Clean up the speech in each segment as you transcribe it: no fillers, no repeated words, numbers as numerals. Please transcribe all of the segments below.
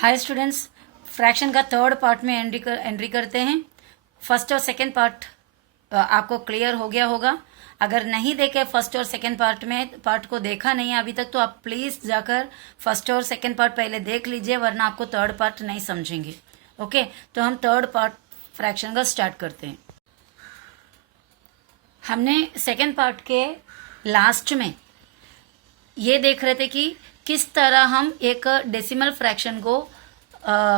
Hi students, fraction का third part में entry करते हैं। फर्स्ट और सेकंड पार्ट आपको क्लियर हो गया होगा। अगर नहीं देखे फर्स्ट और सेकंड पार्ट को देखा नहीं है अभी तक, तो आप प्लीज़ जाकर फर्स्ट और सेकंड पार्ट पहले देख लीजिए, वरना आपको थर्ड पार्ट नहीं समझेंगे। ओके, तो हम थर्ड पार्ट फ्रैक्शन का स्टार्ट करते हैं। हमने सेकंड पार्ट के लास्ट में ये देख रहे थे कि किस तरह हम एक डेसिमल फ्रैक्शन को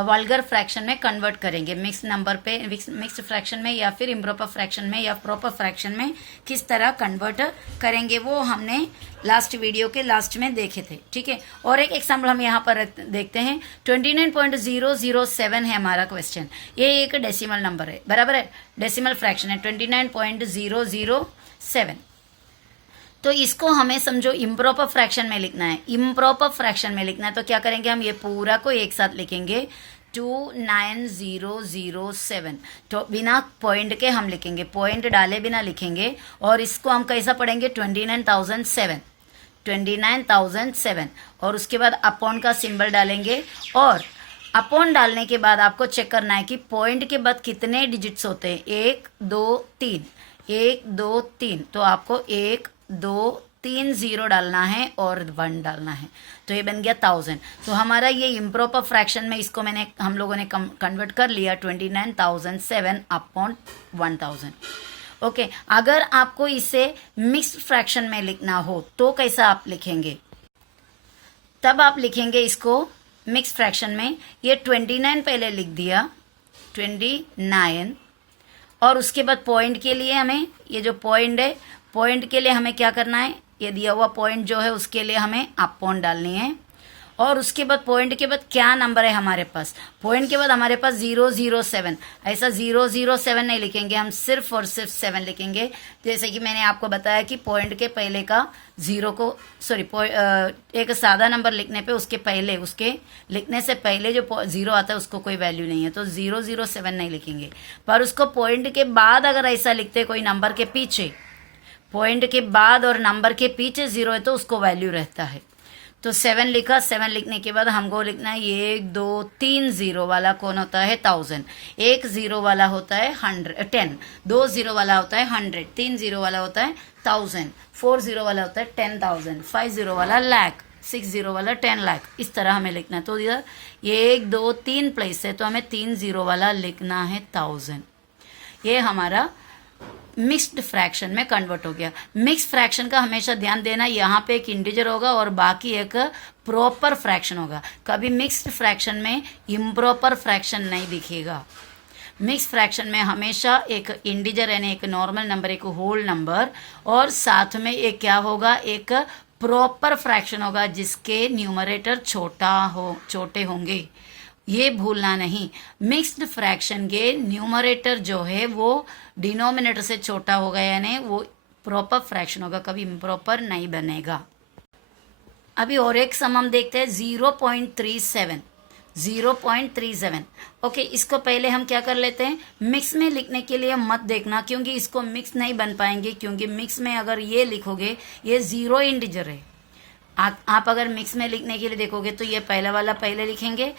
वल्गर फ्रैक्शन में कन्वर्ट करेंगे, मिक्स नंबर पे, मिक्स्ड फ्रैक्शन में या फिर इम्प्रॉपर फ्रैक्शन में या प्रॉपर फ्रैक्शन में किस तरह कन्वर्ट करेंगे, वो हमने लास्ट वीडियो के लास्ट में देखे थे। ठीक है, और एक एग्जाम्पल हम यहाँ पर देखते हैं। 29.007 है हमारा क्वेश्चन। ये एक डेसिमल नंबर है, बराबर है, डेसिमल फ्रैक्शन है 29.007। तो इसको हमें समझो इम्प्रॉपर फ्रैक्शन में लिखना है। इम्प्रॉपर फ्रैक्शन में लिखना है तो क्या करेंगे, हम ये पूरा को एक साथ लिखेंगे 29007। तो बिना पॉइंट के हम लिखेंगे, पॉइंट डाले बिना लिखेंगे। और इसको हम कैसा पढ़ेंगे, 29007 और उसके बाद अपॉन का सिंबल डालेंगे। और अपॉन डालने के बाद आपको चेक करना है कि पॉइंट के बाद कितने डिजिट्स होते हैं, 1 2 3, 1 2 3। तो आपको 1 2 3 0 डालना है और 1 डालना है, तो ये बन गया 1000। तो हमारा ये इम्प्रॉपर फ्रैक्शन में इसको हम लोगों ने कन्वर्ट कर लिया 29007 अपॉन 1000। ओके, अगर आपको इसे मिक्स्ड फ्रैक्शन में लिखना हो तो कैसा आप लिखेंगे, तब आप लिखेंगे इसको मिक्स्ड फ्रैक्शन में। ये 29 पहले लिख दिया, 29, और उसके बाद पॉइंट के लिए हमें ये जो पॉइंट है, पॉइंट के लिए हमें क्या करना है, ये दिया हुआ पॉइंट जो है उसके लिए हमें अपॉन डालनी है। और उसके बाद पॉइंट के बाद क्या नंबर है हमारे पास, पॉइंट के बाद हमारे पास 007। ऐसा 007 नहीं लिखेंगे, हम सिर्फ और सिर्फ 7 लिखेंगे। जैसे कि मैंने आपको बताया कि पॉइंट के पहले का जीरो को, सॉरी, एक सादा नंबर लिखने पे उसके पहले, उसके लिखने से पहले जो 0 आता है उसको कोई वैल्यू नहीं है, तो 007 नहीं लिखेंगे। पर उसको पॉइंट के बाद अगर ऐसा लिखते कोई नंबर के पीछे, पॉइंट के बाद और नंबर के पीछे 0 है तो उसको वैल्यू रहता है। तो 7 लिखा, 7 लिखने के बाद हमको लिखना है 1 2 3 0 वाला कौन होता है, 1000। 1 0 वाला होता है 10, 2 0 वाला होता है 100, 3 0 वाला होता है 1000, 4 0 वाला होता है 10,000, 5 0 वाला लाख, 6 0 वाला 10 लाख। इस तरह हमें लिखना है। तो इधर 1 2 3 प्लेस है तो हमें 3 0 वाला लिखना है 1000। ये हमारा मिक्स्ड फ्रैक्शन में कन्वर्ट हो गया। मिक्स्ड फ्रैक्शन का हमेशा ध्यान देना, यहाँ पे एक इंटीजर होगा और बाकी एक प्रॉपर फ्रैक्शन होगा। कभी मिक्स्ड फ्रैक्शन में इम्प्रॉपर फ्रैक्शन नहीं दिखेगा। मिक्स्ड फ्रैक्शन में हमेशा एक इंटीजर यानी एक नॉर्मल नंबर, एक होल नंबर, और साथ में एक क्या होगा, एक प्रॉपर फ्रैक्शन होगा जिसके न्यूमरेटर छोटे होंगे। ये भूलना नहीं, मिक्स्ड फ्रैक्शन के न्यूमरेटर जो है वो डिनोमिनेटर से छोटा होगा, यानी वो प्रॉपर फ्रैक्शन होगा, कभी इम्प्रॉपर नहीं बनेगा। अभी और एक सम हम देखते हैं, 0.37। ओके, इसको पहले हम क्या कर लेते हैं, मिक्स में लिखने के लिए मत देखना, क्योंकि इसको मिक्स नहीं बन पाएंगे, क्योंकि मिक्स में अगर ये लिखोगे, ये 0 इंटीजर है। आप अगर मिक्स में लिखने के लिए देखोगे तो ये पहला वाला पहले लिखेंगे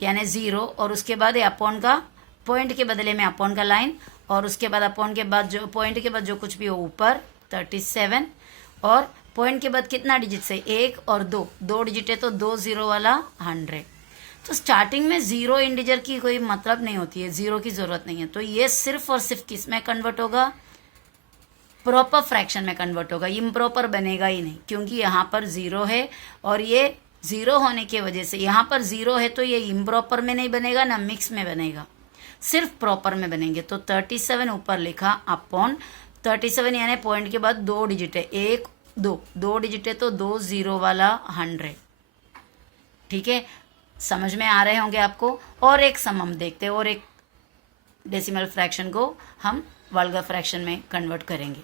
यानी 0, और उसके बाद ये अपॉन का, पॉइंट के बदले में अपॉन का लाइन, और उसके बाद अपॉन के बाद जो पॉइंट के बाद जो कुछ भी हो ऊपर 37, और पॉइंट के बाद कितना डिजिट है, 1 और 2 डिजिट है तो 2 0 वाला 100। तो स्टार्टिंग में 0 इंटीजर की कोई मतलब नहीं होती है, 0 की जरूरत नहीं है। तो ये सिर्फ और सिर्फ किस में कन्वर्ट होगा, प्रॉपर फ्रैक्शन में कन्वर्ट होगा, इम्प्रॉपर बनेगा ही नहीं, क्योंकि यहाँ पर 0 है और ये 0 होने की वजह से यहाँ पर 0 है तो ये इम्प्रॉपर में नहीं बनेगा ना मिक्स में बनेगा, सिर्फ प्रॉपर में बनेंगे। तो 37 ऊपर लिखा अपॉन 37, यानी पॉइंट के बाद 2 डिजिट है, 1 2 डिजिट है तो 2 0 वाला 100। ठीक है, समझ में आ रहे होंगे आपको। और एक सम हम देखते हैं, और एक डेसिमल फ्रैक्शन को हम वल्गर फ्रैक्शन में कन्वर्ट करेंगे।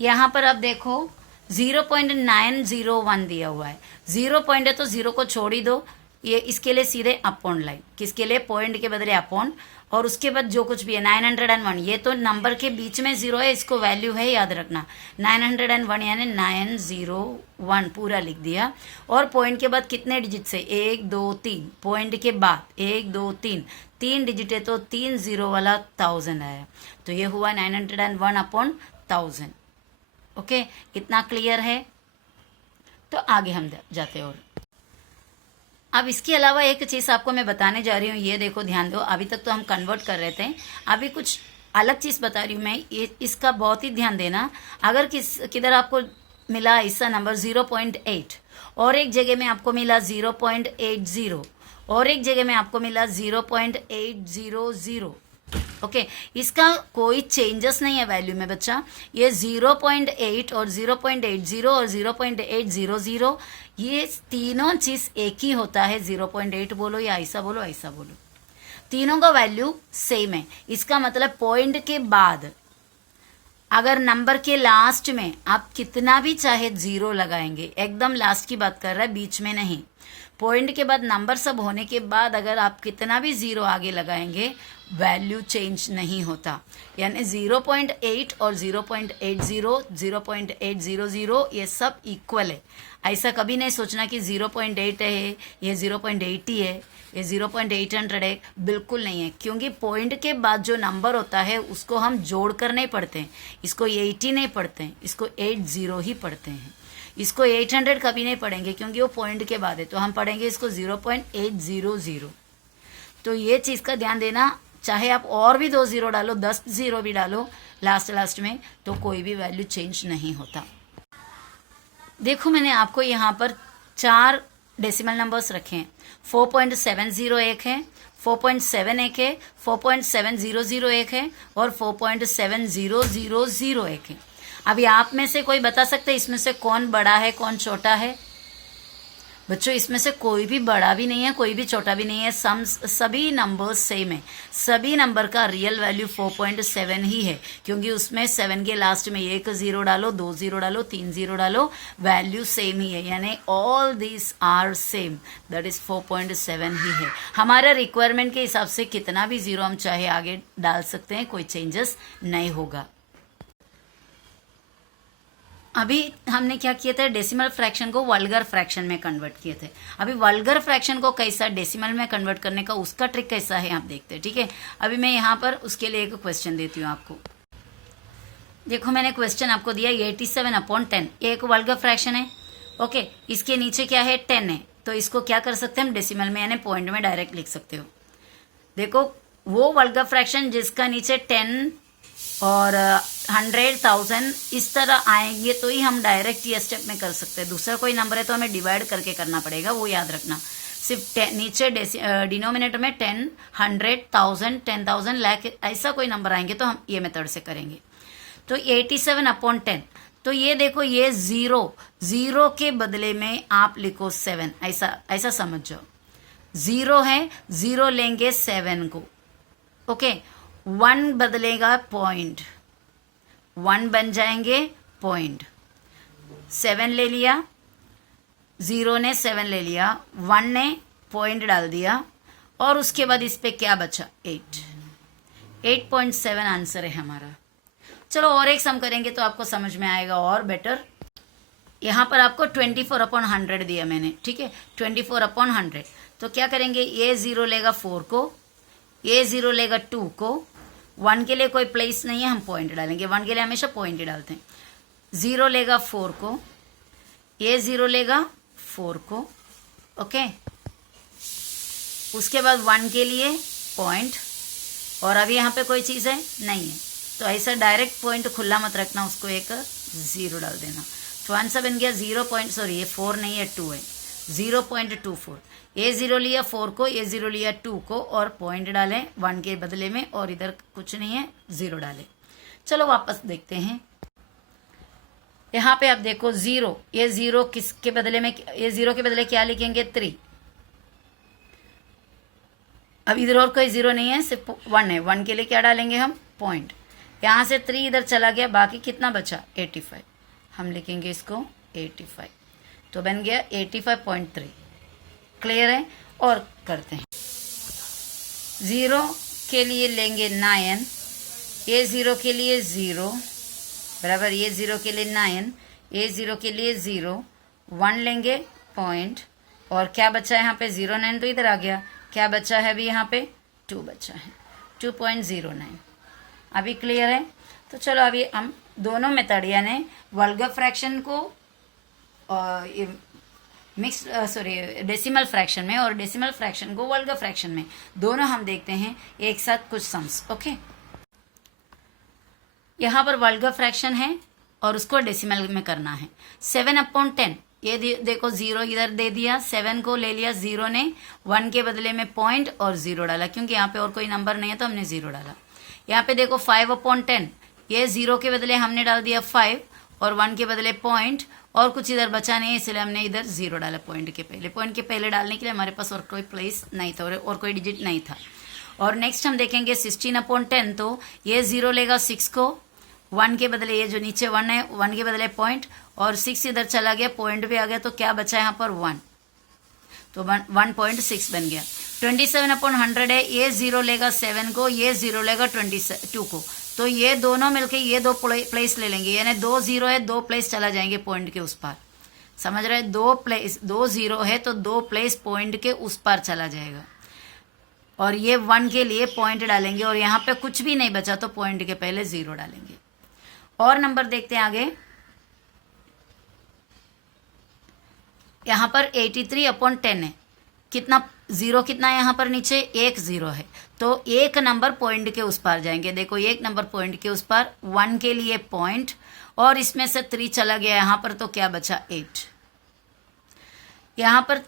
यहाँ पर आप देखो 0.901 दिया हुआ है, 0 पॉइंट है तो 0 को छोड़ ही दो, ये इसके लिए सीधे अपॉन लाइन, किसके लिए, पॉइंट के बदले अपॉन, और उसके बाद जो कुछ भी है 901, ये तो नंबर के बीच में जीरो है, इसको वैल्यू है याद रखना। 901 यानी 901 पूरा लिख दिया। और पॉइंट के बाद कितने डिजिट से, 1 2 3, पॉइंट के बाद 1 2 3, 3 डिजिट है तो 3 जीरो वाला 1000 आया, तो ये हुआ 901 अपॉन 1000। ओके, इतना क्लियर है। तो आगे हम जाते हैं। और अब इसके अलावा एक चीज आपको मैं बताने जा रही हूँ, ये देखो ध्यान दो। अभी तक तो हम कन्वर्ट कर रहे थे, अभी कुछ अलग चीज बता रही हूँ मैं, ये इसका बहुत ही ध्यान देना। अगर किधर आपको मिला इसका नंबर 0.8 और एक जगह में आपको मिला 0.80 और एक जगह में आपको मिला 0.800, ओके, इसका कोई चेंजेस नहीं है वैल्यू में बच्चा। ये 0.8 और 0.80 और 0.800, ये तीनों चीज एक ही होता है। 0.8 बोलो या ऐसा बोलो ऐसा बोलो, तीनों का वैल्यू सेम है। इसका मतलब पॉइंट के बाद अगर नंबर के लास्ट में आप कितना भी चाहे जीरो लगाएंगे, एकदम लास्ट की बात कर रहा है, बीच में नहीं। पॉइंट के बाद नंबर सब होने के बाद अगर आप कितना भी जीरो आगे लगाएंगे, वैल्यू चेंज नहीं होता। यानी 0.8 और 0.80, 0.800 ये सब इक्वल है। ऐसा कभी नहीं सोचना कि 0.8 है, ये 0.80 है, ये 0.800 है, बिल्कुल नहीं है। क्योंकि पॉइंट के बाद जो नंबर होता है उसको हम जोड़ कर नहीं पढ़ते हैं, इसको 80 नहीं पढ़ते हैं, इसको 80 ही पढ़ते हैं। इसको 800 कभी नहीं पढ़ेंगे क्योंकि वो पॉइंट के बाद है, तो हम पढ़ेंगे इसको 0.800। तो ये चीज का ध्यान देना, चाहे आप और भी 2 जीरो डालो, 10 जीरो भी डालो लास्ट में, तो कोई भी वैल्यू चेंज नहीं होता। देखो मैंने आपको यहाँ पर 4 डेसिमल नंबर्स रखे हैं। 4.70 एक है, 4.7 एक है, 4.700 एक है और 4.7000 एक है। अभी आप में से कोई बता सकते हैं इसमें से कौन बड़ा है कौन छोटा है? बच्चों इसमें से कोई भी बड़ा भी नहीं है, कोई भी छोटा भी नहीं है, सभी नंबर्स सेम है। सभी नंबर का रियल वैल्यू 4.7 ही है, क्योंकि उसमें 7 के लास्ट में 1 जीरो डालो, 2 जीरो डालो, 3 जीरो डालो, वैल्यू सेम ही है। यानी all this are same, that is 4.7 ही है। हमारा रिक्वायरमेंट के हिसाब से कितना भी जीरो हम चाहे आगे डाल सकते हैं, कोई चेंजेस नहीं होगा। अभी हमने क्या किया था, डेसिमल फ्रैक्शन को वल्गर फ्रैक्शन में कन्वर्ट किए थे। अभी वल्गर फ्रैक्शन को कैसा डेसिमल में कन्वर्ट करने का उसका ट्रिक कैसा है आप देखते हैं, ठीक है। अभी मैं यहाँ पर उसके लिए एक क्वेश्चन देती हूँ आपको। देखो मैंने क्वेश्चन आपको दिया 87/10, ये एक वल्गर फ्रैक्शन है, ओके। इसके नीचे क्या है, 10 है, तो इसको क्या कर सकते हैं हम डेसिमल में यानी पॉइंट में डायरेक्ट लिख सकते हो। देखो वो वल्गर फ्रैक्शन जिसका नीचे 10 और 100,000 इस तरह आएंगे तो ही हम डायरेक्ट ये स्टेप में कर सकते हैं। दूसरा कोई नंबर है तो हमें डिवाइड करके करना पड़ेगा, वो याद रखना। सिर्फ नीचे डिनोमिनेटर में 10, 100,000, 10,000, लाख ऐसा कोई नंबर आएंगे तो हम ये मेथड से करेंगे। तो 87/10, तो ये देखो ये जीरो के बदले में आप लिखो 7, ऐसा समझ जाओ। जीरो है, जीरो लेंगे 7 को, ओके। 1 बदलेगा पॉइंट, 1 बन जाएंगे पॉइंट। 7 ले लिया, 0 ने 7 ले लिया, 1 ने पॉइंट डाल दिया और उसके बाद इस पे क्या बचा, 8.7 आंसर है हमारा। चलो और एक सम करेंगे तो आपको समझ में आएगा और बेटर। यहाँ पर आपको 24/100 दिया मैंने, ठीक है, 24/100। तो क्या करेंगे, ये 0 लेगा 4 को, ये 0 लेगा 2 को, 1 के लिए कोई प्लेस नहीं है, हम पॉइंट डालेंगे, 1 के लिए हमेशा पॉइंट ही डालते हैं। 0 लेगा 4 को, ये 0 लेगा 4 को, ओके। उसके बाद 1 के लिए पॉइंट, और अभी यहाँ पे कोई चीज़ है नहीं है, तो ऐसा डायरेक्ट पॉइंट खुला मत रखना, उसको एक 0 डाल देना। तो आंसर बन गया 0. ये 4 नहीं है 2 है, 0.24। ये 0 लिया 4 को, ये 0 लिया 2 को और पॉइंट डालें 1 के बदले में, और इधर कुछ नहीं है 0 डालें। चलो वापस देखते हैं। यहाँ पे आप देखो 0, ये 0 किसके बदले में, ये 0 के बदले क्या लिखेंगे, 3। अब इधर और कोई 0 नहीं है, सिर्फ 1 है, 1 के लिए क्या डालेंगे हम, पॉइंट। यहाँ से 3 इधर चला गया, बाकी कितना बचा, 85। हम लिखेंगे इसको 85, तो बन गया 85.3। क्लियर है। और करते हैं 0, के लिए लेंगे 9, ये 0 के लिए 0 बराबर, ये 0 के लिए 9, ये 0 के लिए 0, 1 लेंगे पॉइंट, और क्या बचा है यहाँ पे 0.9 तो इधर आ गया, क्या बचा है अभी यहाँ पे 2 बचा है, 2.09। अभी क्लियर है? तो चलो अभी हम दोनों मेथड यानी वल्गर फ्रैक्शन को मिक्स डेसिमल फ्रैक्शन में और डेसिमल फ्रैक्शन को वल्गर फ्रैक्शन में, दोनों हम देखते हैं एक साथ कुछ सम्स। ओके, यहाँ पर वल्गर फ्रैक्शन है और उसको डेसिमल में करना है। 7/10, ये देखो 0 इधर दे दिया, 7 को ले लिया 0 ने, 1 के बदले में पॉइंट और 0 डाला, क्योंकि यहाँ पे और कोई नंबर नहीं है तो हमने 0 डाला। यहाँ पे देखो 5/10, ये 0 के बदले हमने डाल दिया 5 और 1 के बदले पॉइंट, और कुछ इधर बचा नहीं है इसलिए हमने इधर 0 डाला पॉइंट के पहले। पॉइंट के पहले डालने के लिए हमारे पास और कोई प्लेस नहीं था और कोई डिजिट नहीं था। और नेक्स्ट हम देखेंगे 16/10, तो ये 0 लेगा 6 को, 1 के बदले ये जो नीचे 1 है, 1 के बदले पॉइंट, और 6 इधर चला गया, पॉइंट भी आ गया, तो क्या बचा यहाँ पर 1, तो 1.6 बन गया। 27/100 है, ये 0 लेगा 7 को, ये 0 लेगा 22 को, तो ये दोनों मिलके ये 2 प्लेस ले लेंगे, यानी 2 0 है, 2 प्लेस चला जाएंगे पॉइंट के उस पार। समझ रहे? 2 0 है तो 2 प्लेस पॉइंट के उस पार चला जाएगा, और ये 1 के लिए पॉइंट डालेंगे, और यहाँ पे कुछ भी नहीं बचा तो पॉइंट के पहले 0 डालेंगे। और नंबर देखते हैं आगे, यहाँ पर 83/10 है, कितना 0 कितना है यहाँ पर नीचे 1 0 है, तो एक नंबर पॉइंट के उस पार जाएंगे। देखो एक नंबर पॉइंट के उस पार, 1 के लिए पॉइंट, और इसमें से 3 चला गया यहाँ पर, तो क्या बचा 8। यहाँ पर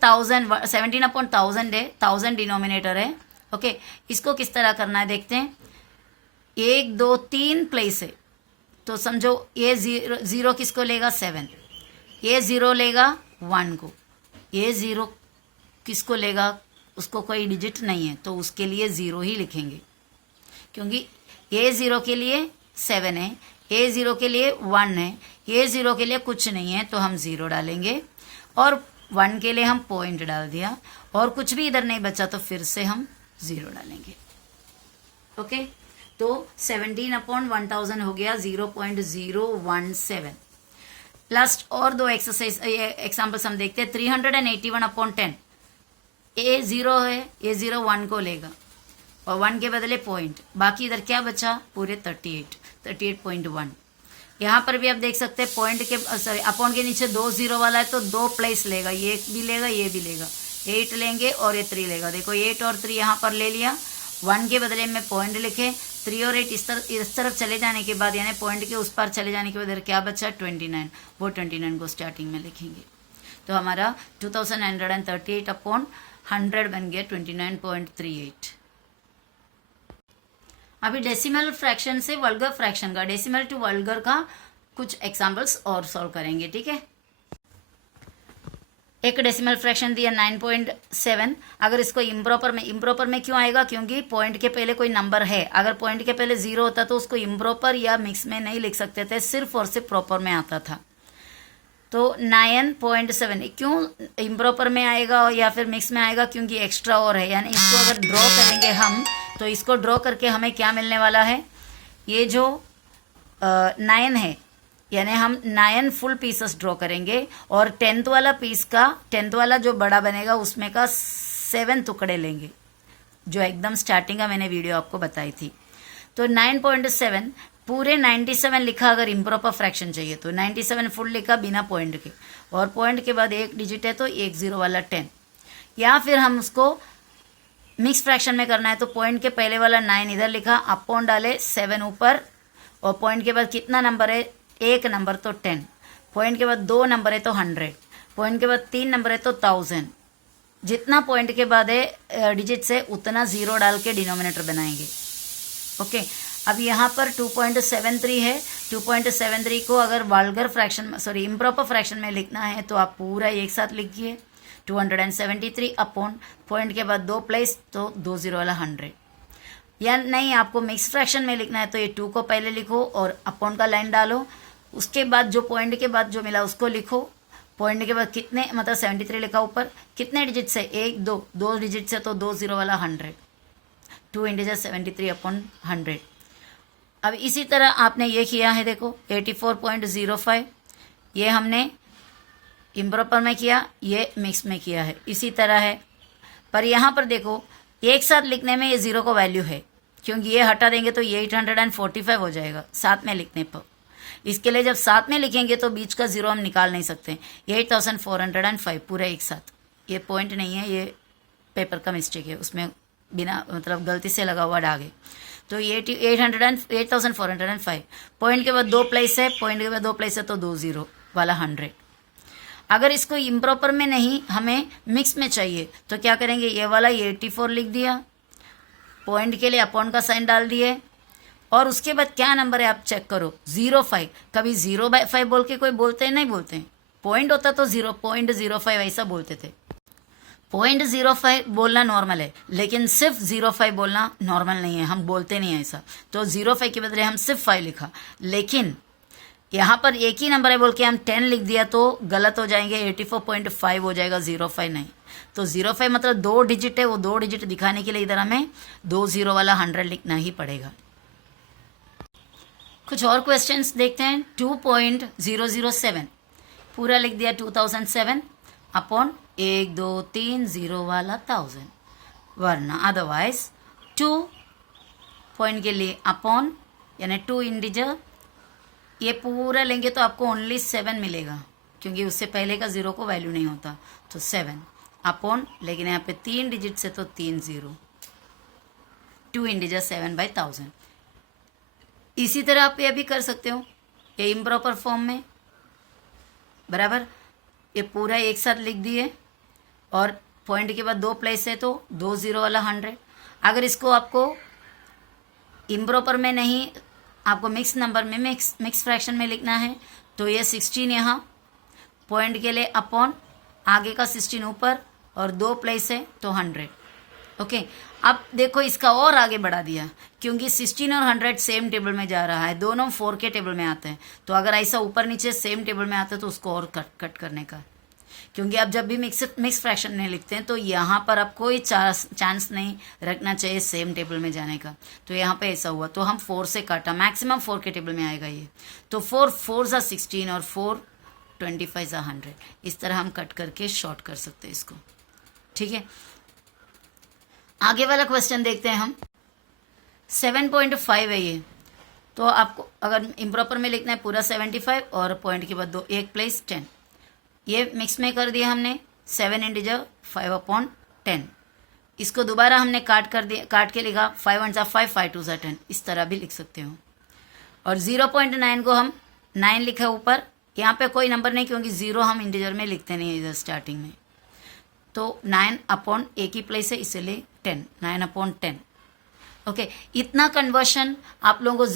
17/1000 है, 1000 डिनोमिनेटर है। ओके, इसको किस तरह करना है देखते हैं। 1 2 3 प्लेस है, तो समझो ये 0 किसको लेगा 7, ये 0 लेगा 1 को, ये 0 किसको लेगा, उसको कोई डिजिट नहीं है तो उसके लिए 0 ही लिखेंगे, क्योंकि ये 0 के लिए 7 है, ये 0 के लिए 1 है, ये 0 के लिए कुछ नहीं है तो हम 0 डालेंगे, और 1 के लिए हम पॉइंट डाल दिया, और कुछ भी इधर नहीं बचा तो फिर से हम 0 डालेंगे। ओके, तो 17/1000 हो गया 0.017। लास्ट और 2 एग्जाम्पल्स हम देखते हैं। 381/10, ये 0 है, ये 0 1 को लेगा, और 1 के बदले पॉइंट, बाकी इधर क्या बचा पूरे 38.1। यहाँ पर भी आप देख सकते हैं पॉइंट के अपॉन के नीचे 2 0 वाला है तो 2 प्लेस लेगा, ये भी लेगा ये भी लेगा, 8 लेंगे और ये 3 लेगा। देखो 8 और 3 यहाँ पर ले लिया, 1 के बदले में पॉइंट लिखे, 3 और 8 इस तरफ चले जाने के बाद यानी पॉइंट के उस पार चले जाने के बाद इधर क्या बचा 29, वो 29 को स्टार्टिंग में लिखेंगे, तो हमारा 2938/100 बन गया 29.38। अभी डेसिमल फ्रैक्शन से वल्गर फ्रैक्शन का, डेसिमल टू वल्गर का कुछ एग्जाम्पल्स और सॉल्व करेंगे। ठीक है, एक डेसिमल फ्रैक्शन दिया 9.7, अगर इसको इम्प्रॉपर में क्यों आएगा, क्योंकि पॉइंट के पहले कोई नंबर है। अगर पॉइंट के पहले 0 होता तो उसको इम्प्रॉपर या मिक्स में नहीं लिख सकते थे, सिर्फ और सिर्फ प्रॉपर में आता था। तो 9.7 क्यों इम्प्रॉपर में आएगा या फिर मिक्स में आएगा, क्योंकि एक्स्ट्रा और है, यानी इसको अगर ड्रॉ करेंगे हम तो इसको ड्रॉ करके हमें क्या मिलने वाला है, ये जो 9 है यानी हम 9 फुल पीसेस ड्रॉ करेंगे, और 10th वाला पीस का 10th वाला जो बड़ा बनेगा उसमें का 7 टुकड़े लेंगे, जो एकदम स्टार्टिंग का मैंने वीडियो आपको बताई थी। तो 9.7 पूरे 97 लिखा, अगर इम्प्रॉपर फ्रैक्शन चाहिए तो 97 फुल लिखा बिना पॉइंट के, और पॉइंट के बाद एक डिजिट है तो 1 0 वाला 10, या फिर हम उसको मिक्स फ्रैक्शन में करना है तो पॉइंट के पहले वाला 9 इधर लिखा, अपॉन डाले 7 ऊपर, और पॉइंट के बाद कितना नंबर है, 1 नंबर तो 10, पॉइंट के बाद 2 नंबर है तो 100, पॉइंट के बाद 3 नंबर है तो 1000, जितना पॉइंट के बाद है डिजिट से उतना 0 डाल के डिनोमिनेटर बनाएंगे। ओके, अब यहाँ पर 2.73 है, 2.73 को अगर वल्गर फ्रैक्शन इम्प्रॉपर फ्रैक्शन में लिखना है तो आप पूरा एक साथ लिखिए, 273 अपॉन पॉइंट के बाद 2 प्लेस तो 2 0 वाला 100, या नहीं आपको मिक्स फ्रैक्शन में लिखना है तो ये 2 को पहले लिखो और अपॉन का लाइन डालो, उसके बाद जो पॉइंट के बाद जो मिला उसको लिखो, पॉइंट के बाद कितने मतलब 73 लिखा ऊपर, कितने डिजिट से 1 2 डिजिट से तो 2 0 वाला 100, 2 इंटीजर 73/100। अब इसी तरह आपने ये किया है, देखो 84.05, ये हमने इम्प्रॉपर में किया, ये मिक्स में किया है, इसी तरह है। पर यहाँ पर देखो एक साथ लिखने में ये 0 को वैल्यू है, क्योंकि ये हटा देंगे तो ये 845 हो जाएगा साथ में लिखने पर। इसके लिए जब साथ में लिखेंगे तो बीच का 0 हम निकाल नहीं सकते। 8405 पूरा एक साथ, ये पॉइंट नहीं है, ये पेपर का मिस्टेक है, उसमें बिना मतलब गलती से लगा हुआ डागे। तो ये 8405, पॉइंट के बाद 2 प्लेस है, पॉइंट के बाद 2 प्लेस है तो 2 0 वाला 100। अगर इसको इम्प्रॉपर में नहीं, हमें मिक्स में चाहिए, तो क्या करेंगे, ये वाला 84 लिख दिया, पॉइंट के लिए अपॉन का साइन डाल दिए, और उसके बाद क्या नंबर है आप चेक करो, 05। कभी 0/5 बोल के कोई बोलते हैं? नहीं बोलते हैं। पॉइंट होता तो 0.05 ऐसा बोलते थे। 0.05 बोलना नॉर्मल है, लेकिन सिर्फ 05 बोलना नॉर्मल नहीं है, हम बोलते नहीं है ऐसा। तो 05 के बदले हम सिर्फ 5 लिखा, लेकिन यहाँ पर एक ही नंबर है बोल के हम 10 लिख दिया तो गलत हो जाएंगे, 84.5 हो जाएगा, 05 नहीं। तो 05 मतलब 2 डिजिट है, वो 2 डिजिट दिखाने के लिए इधर हमें 2 0 वाला 100 लिखना ही पड़ेगा। कुछ और क्वेश्चंस देखते हैं। 2.007 पूरा लिख दिया 2007 अपॉन 1 2 3 0 वाला 1000, वरना अदरवाइज 2 पॉइंट के लिए अपॉन यानी 2 इंटीजर, ये पूरा लेंगे तो आपको ओनली 7 मिलेगा, क्योंकि उससे पहले का 0 को वैल्यू नहीं होता। तो 7 अपॉन, लेकिन यहाँ पे 3 डिजिट से तो 3 0, 2 इंटीजर 7/1000। इसी तरह आप ये भी कर सकते हो, ये इम्प्रॉपर फॉर्म में बराबर, ये पूरा एक साथ लिख दिए और पॉइंट के बाद 2 प्लेस है तो 2 0 वाला 100। अगर इसको आपको इम्प्रॉपर में नहीं, आपको मिक्स नंबर में मिक्स फ्रैक्शन में लिखना है, तो ये 16 यहाँ पॉइंट के लिए अपॉन, आगे का 16 ऊपर और 2 प्लेस है तो 100। ओके, अब देखो इसका और आगे बढ़ा दिया, क्योंकि 16 और 100 सेम टेबल में जा रहा है, दोनों 4 के टेबल में आते हैं। तो अगर ऐसा ऊपर नीचे सेम टेबल में आते हैं तो उसको और कट करने का, क्योंकि आप जब भी मिक्स फ्रैक्शन में लिखते हैं तो यहाँ पर आप कोई चांस नहीं रखना चाहिए सेम टेबल में जाने का। तो यहाँ पे ऐसा हुआ तो हम 4 से काटा, मैक्सिमम 4 के टेबल में आएगा ये। तो 4 4 16 और 4 25 100, इस तरह हम कट करके शॉर्ट कर सकते हैं इसको। ठीक है, आगे वाला क्वेश्चन देखते हैं हम। 7.5 है ये, तो आपको अगर इम्प्रॉपर में लिखना है पूरा 75 और पॉइंट के बाद 1 प्लेस 10, ये मिक्स में कर दिया हमने 7 इंटीजर 5/10। इसको दोबारा हमने काट के लिखा 5 1 5 5 2 10, इस तरह भी लिख सकते हो। और 0.9 को हम 9 लिखा ऊपर, यहाँ पे कोई नंबर नहीं क्योंकि 0 हम इंटीजर में लिखते नहीं इधर स्टार्टिंग में। तो 9 अपॉन एक ही प्लेस है इसलिए 10, 9/10। ओके, इतना कन्वर्शन आप लोगों को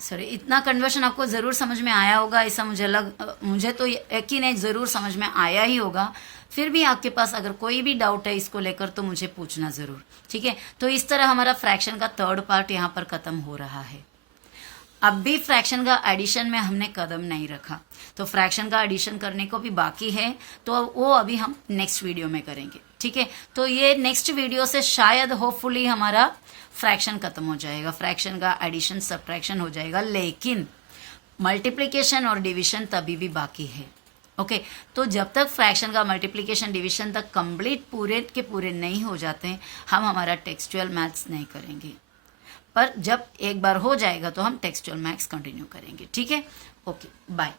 इतना कन्वर्शन आपको ज़रूर समझ में आया होगा, ऐसा मुझे तो यकीन है ज़रूर समझ में आया ही होगा। फिर भी आपके पास अगर कोई भी डाउट है इसको लेकर तो मुझे पूछना ज़रूर। ठीक है, तो इस तरह हमारा फ्रैक्शन का 3rd पार्ट यहाँ पर ख़त्म हो रहा है। अब भी फ्रैक्शन का एडिशन में हमने कदम नहीं रखा, तो फ्रैक्शन का एडिशन करने को भी बाकी है, तो वो अभी हम नेक्स्ट वीडियो में करेंगे। ठीक है, तो ये नेक्स्ट वीडियो से शायद होपफुली हमारा फ्रैक्शन खत्म हो जाएगा, फ्रैक्शन का एडिशन सब्ट्रैक्शन हो जाएगा, लेकिन मल्टीप्लिकेशन और डिवीजन तभी भी बाकी है। ओके, तो जब तक फ्रैक्शन का मल्टीप्लिकेशन डिवीजन तक कंप्लीट पूरे के पूरे नहीं हो जाते हम हमारा टेक्सचुअल मैथ्स नहीं करेंगे, पर जब एक बार हो जाएगा तो हम टेक्सचुअल मैथ्स कंटिन्यू करेंगे। ठीक है, ओके, बाय।